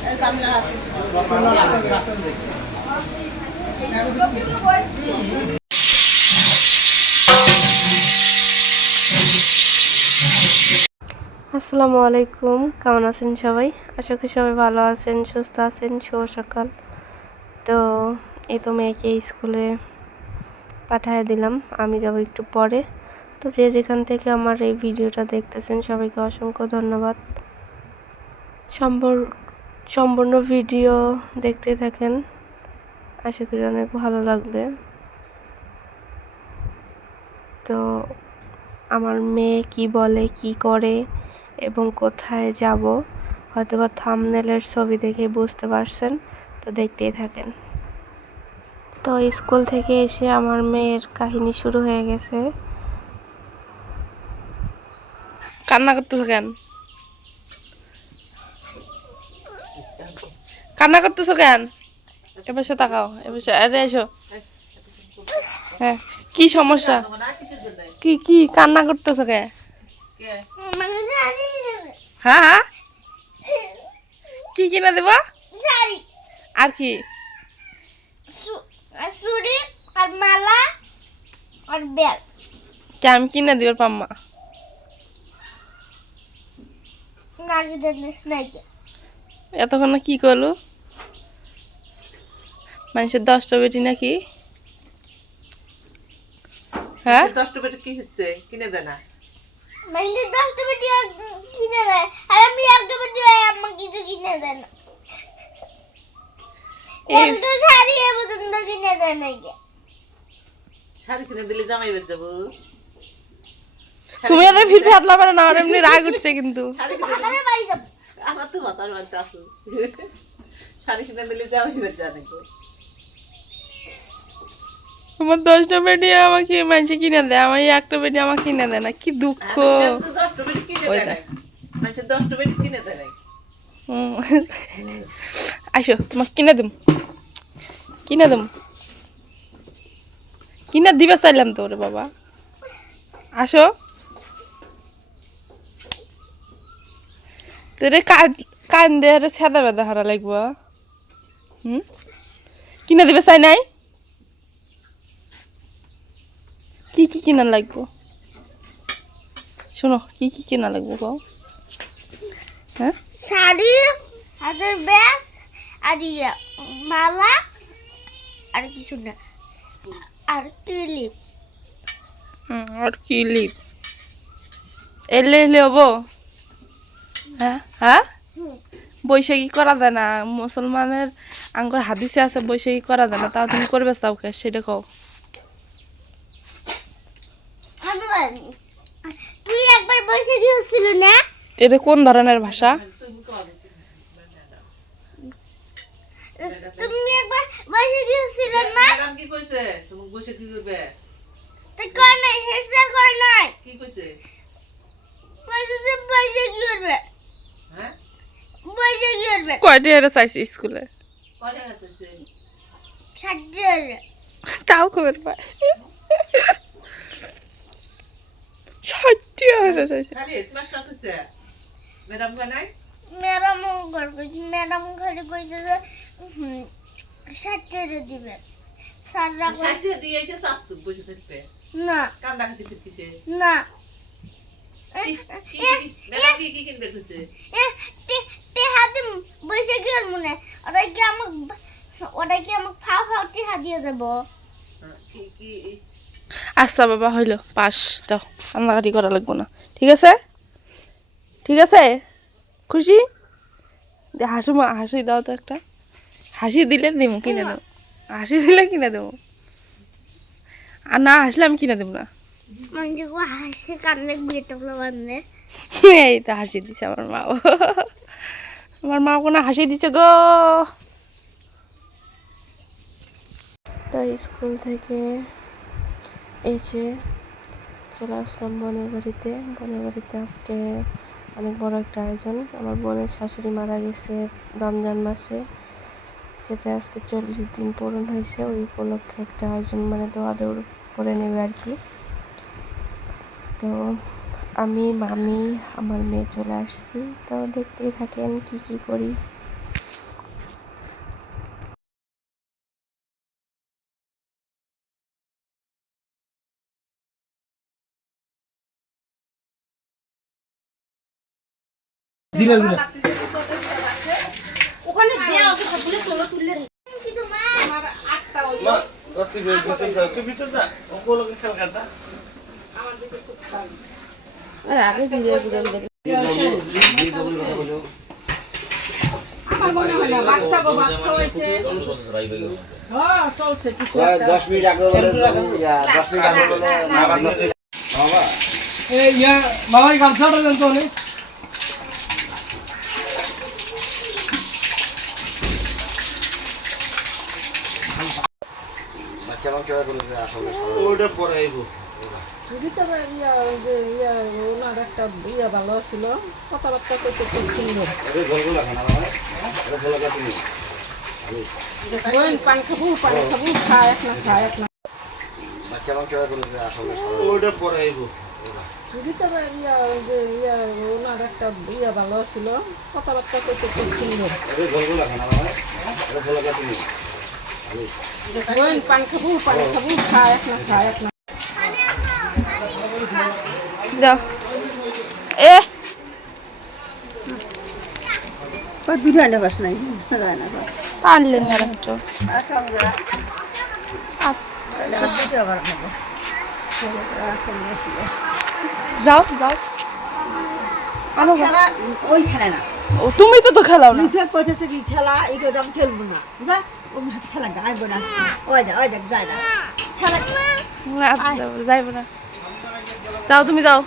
আসসালামু আলাইকুম, কেমন আছেন সবাই? আশা করি সবাই ভালো আছেন, সুস্থ আছেন। শুভ সকাল। তো এই তো মেয়েকে স্কুলে পাঠিয়ে দিলাম, আমি যাব একটু পরে। তো যে যেখান থেকে আমার এই ভিডিওটা দেখতেছেন সবাইকে অসংখ্য ধন্যবাদ। সম্পূর্ণ ভিডিও দেখতে থাকেন, আশা করি অনেক ভালো লাগবে। তো আমার মেয়ে কি বলে, কি করে এবং কোথায় যাব হয়তোবা থাম্বনেলের ছবি দেখে বুঝতে পারছেন। তো দেখতেই থাকেন। তো স্কুল থেকে এসে আমার মেয়ের কাহিনী শুরু হয়ে গেছে। কান্না করতেছো কেন? কান্না করতেছো কেন? এবার সে তাকাও, এবার আরে এসো। হ্যাঁ, কি সমস্যা? কি কি কান্না করতেছো কে? হ্যাঁ হ্যাঁ, কি কিনে দেবা? আর কি? চুড়ি আর মালা আর ব্যাগ। কে আমি কিনে দিবার পাম্মা? এতক্ষণ কি করলু? মানুষের 10টা বেটি নাকি? হ্যাঁ, 10টা বেটি কি হচ্ছে? কিনে দেয় না? মানুষের 10টা বেটি কিনে দেয়, আর আমি একটা বেটি আমার কিছু কিনে দেয় না। একটা শাড়ি এ পর্যন্ত কিনে দেয় নাকি? শাড়ি কিনে দিলে জামাই বের যাবো। তুমি আর ফিরফি হাত লাগানো না, আমার এমনি রাগ উঠছে কিন্তু। আমার তো মাথার মধ্যে আছে, শাড়ি কিনে দিলে জামাই বের যা নাকি? আমার 10টা বেটি আমাকে মানুষে কিনে দেয়, আমার একটা বেটি আমাকে কিনে দেয় না, কি দুঃখ। 10টা বেটি কিনে দেয় না, মানুষের 10টা বেটি কিনে দেয় না। আসো, তোমাকে কিনে দিম, কিনে দিম, কিনে দিবে চাইলাম তো রে বাবা। আসো তোরে কান দিয়ে ছেদা বেদা হারা লাগবো। কিনে দিবে চাই নাই? কি কি কিনা লাগবো? শোনো, কি কি কিনা লাগবো কও? হ্যাঁ, শাড়ি, হাতের ব্যাগ আর মালা আর কিছু না, আর ক্লিপ। আর কি লিপ? এলে এলে হবো? হ্যাঁ হ্যাঁ, বৈশাখী করা যায় না, মুসলমানের আঙ্গর হাদিসে আছে বৈশাখী করা যায় না, তাও তুমি করবে চাও কে সেটা কও। তুই একবার বৈশাখী হচ্ছিল না? এটা কোন ধরনের ভাষা? তুমি একবার বৈশাখী হচ্ছিল না? ম্যাডাম কি কইছে? তুমি বসে কি করবে? তুই কই নাই, হেয়ারস্টাইল কই নাই? কি কইছে? কইছে যে বৈশাখী করবে। হ্যাঁ, বৈশাখী করবে। কয়টা এরা চাইছে স্কুলে? কয়টা আছে? 60 তাও খবর পায়। 60 এরা চাইছে। খালি হেডমাস্টার কইছে, ম্যাডাম কই নাই? ম্যাডাম করবে, ম্যাডাম খালি কইছে যে 60 দিবে। স্যাররা 60 দিয়ে এসে চাপচুপ বসে থাকবে না কান্দা খাতে ফিরকিছে না। ম্যাডাম কি কিনবে কইছে? হাতে বৈশাখী আর মনে ওরা কি আমাকে ফাও ফাউটি হাতিয়ে দেবো? কি কি আচ্ছা বাবা, হইলো পাস, যাও, কান্নাকাটি করা লাগবো না, ঠিক আছে? ঠিক আছে, খুশি? হাসু মা, হাসি দাও তো একটা। হাসি দিলে দেবো, কিনে দেবো। হাসি দিলে কিনে দেবো, আর না হাসলে আমি কিনে দেবো না। মানে হাসি কান্নে বিয়েটা বান্ধে। এই তো হাসি দিচ্ছে আমার মা, আমার মা কোনো হাসি দিচ্ছে গো। তো স্কুল থেকে এসে চলে আসলাম বোনের বাড়িতে। বোনের বাড়িতে আজকে অনেক বড় একটা আয়োজন। আমার বোনের শাশুড়ি মারা গেছে রমজান মাসে, সেটা আজকে 40 দিন পূরণ হয়েছে। ওই উপলক্ষে একটা আয়োজন, মানে দোয়া দৌড় করে নেবে আর কি। তো আমি, মামি, আমার মেয়ে চলে আসছি। তো দেখতেই থাকেন কি কি করি। জিরার গুঁড়া ওখানে দেয়া আছে সবগুলো তোলো তুললে কিন্তু মা মা তুই ভিতর যা তুই ভিতর যা ওগুলো খেল কাটা আগে জিরে গুঁড়ো আমার মনে হয় না বাচ্চা গো ভাত খাওয়াইছে হ্যাঁ চলছে কিছু 10 মিনিট আগে বলে 10 মিনিট আগে বলে না 10 মিনিট বাবা এই ইয়া মালাই গামছাটা দেন তো অনেক কেমন কেমন করে আসলে ওটা পরে আইবো ভিতরে ওনার একটা ভালো ছিল কথাবার্তা করতে খুব সুন্দর এটা জলগুলো লাগে না বাবা এটা জল লাগে তুমি পানি খাবো খায় এক না কেমন কেমন করে আসলে ওটা পরে আইবো ভিতরে ওনার একটা ভালো ছিল কথাবার্তা করতে খুব সুন্দর এটা জলগুলো লাগে না বাবা এটা জল লাগে তুমি পানি খাবো খায় এক না দাও এ পারলেন না একটু যাও যাও খেলা ওই খেলে না ও তুমি তো খেলাও না নিষেধ করতেছে কি খেলা এই করে আমি খেলবো না যা ওর সাথে খেলা গাইবো না ওই যা যায় না খেলা যাইবো না যাও তুমি যাও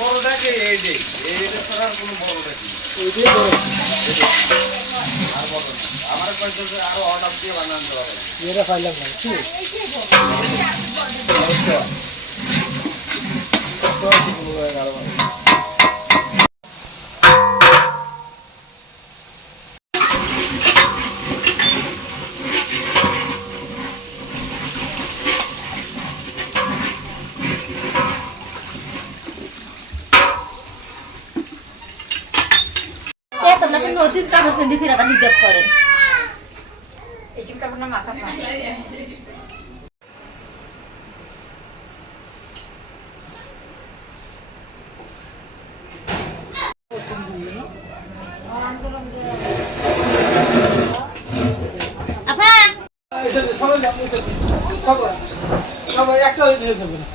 বড়টাকে এইটা ছাড়া কোনো বড়টা কি আর বড় না আমার কয়েকটা আরো অর্ডার দিয়ে বানানো হবে এটা পাইলাম না কি তোমরা কি নদীর কাগজ নিয়ে ফিরে আবার হিসাব করে সবাই একটা হয়ে যাবে না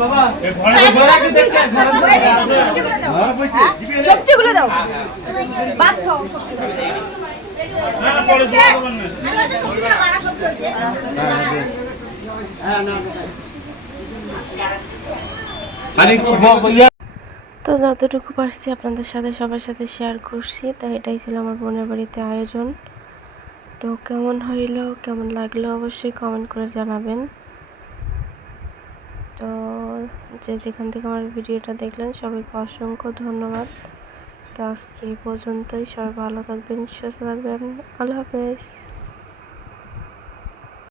বাবা সবজিগুলো দাও ভাত খাও তো যতটুকু পারছি আপনাদের সাথে সবার সাথে শেয়ার করছি। তো এটাই ছিল আমার বোনের বাড়িতে আয়োজন। তো কেমন হইলো, কেমন লাগলো অবশ্যই কমেন্ট করে জানাবেন। তো যে যেখান থেকে আমার ভিডিওটা দেখলেন সবাইকে অসংখ্য ধন্যবাদ। তো আজকে এই পর্যন্তই, সবাই ভালো থাকবেন, সুস্থ থাকবেন, আল্লাহ হাফেজ।